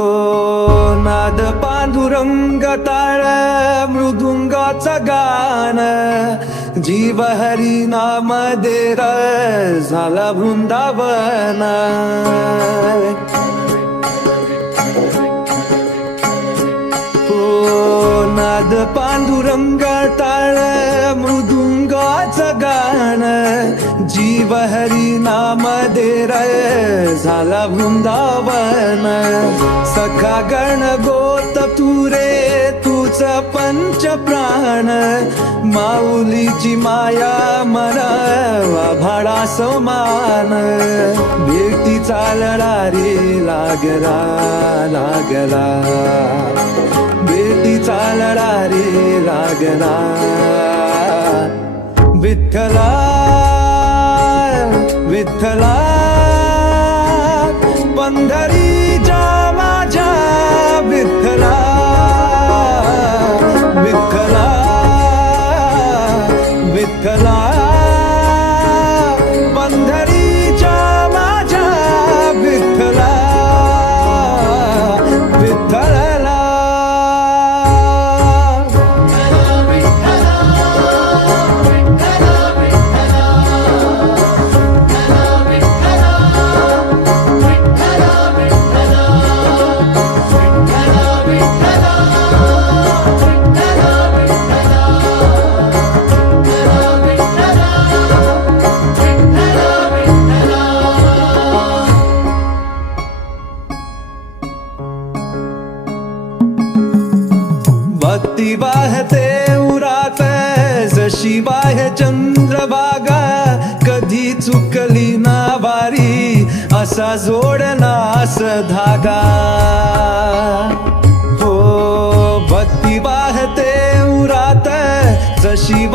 हो नाद पांडुरंग ताळ मृदुंगाचं गाण जीव हरी नाम देर झाला वृंदावन हो नाद पांडुरंग टाळ मृदुंगाचं गाण जीव हरी नाम देर झाला वृंदावन सखा गण गोत तुरे तुझ पंच प्राण माऊलीची माया मनावा भाडा समान भेटीचा लढा रे लागला लागला भेटीचा लढा रे लागला विठ्ठला विठ्ठला पंढरीच्या माझ्या विठ्ठला विठ्ठला विठ्ठला पंढरीच्या माझ्या विठ्ठला विठ्ठला भक्ती वाहते उरात जशी वाहे चंद्रभागा कधी चुकली ना वारी असा जोडनास धागा हो भक्ती वाहते उरात जशी